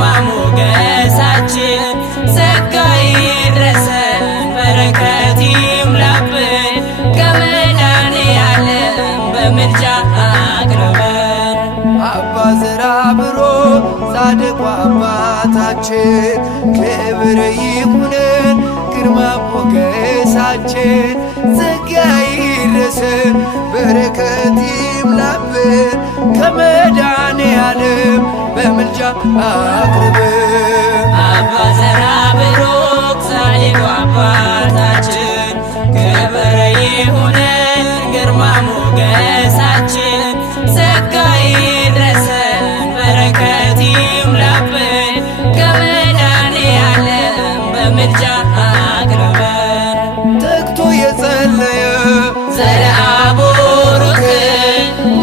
ግርማ ሞገሳችን ጸጋ ይድረሰን በረከት ይሙላብን ከመድኃኔዓለም በምልጃ አቅርበን። አባ ዘራብሩክ ጻድቁ አባታችን ክብር ይሁነን ግርማ ሞገሳችን ጸጋ ይድረሰን በረከት ይሙላብን ከመድኃኔዓለም በምልጃ አቅርበን። አባ ዘራብሩክ ጻድቁ አባታችን ክብር ይሁነን ግርማ ሞገሳችን ጸጋ ይድረሰን በረከት ይሙላብን ከመድኃኔዓለም በምልጃ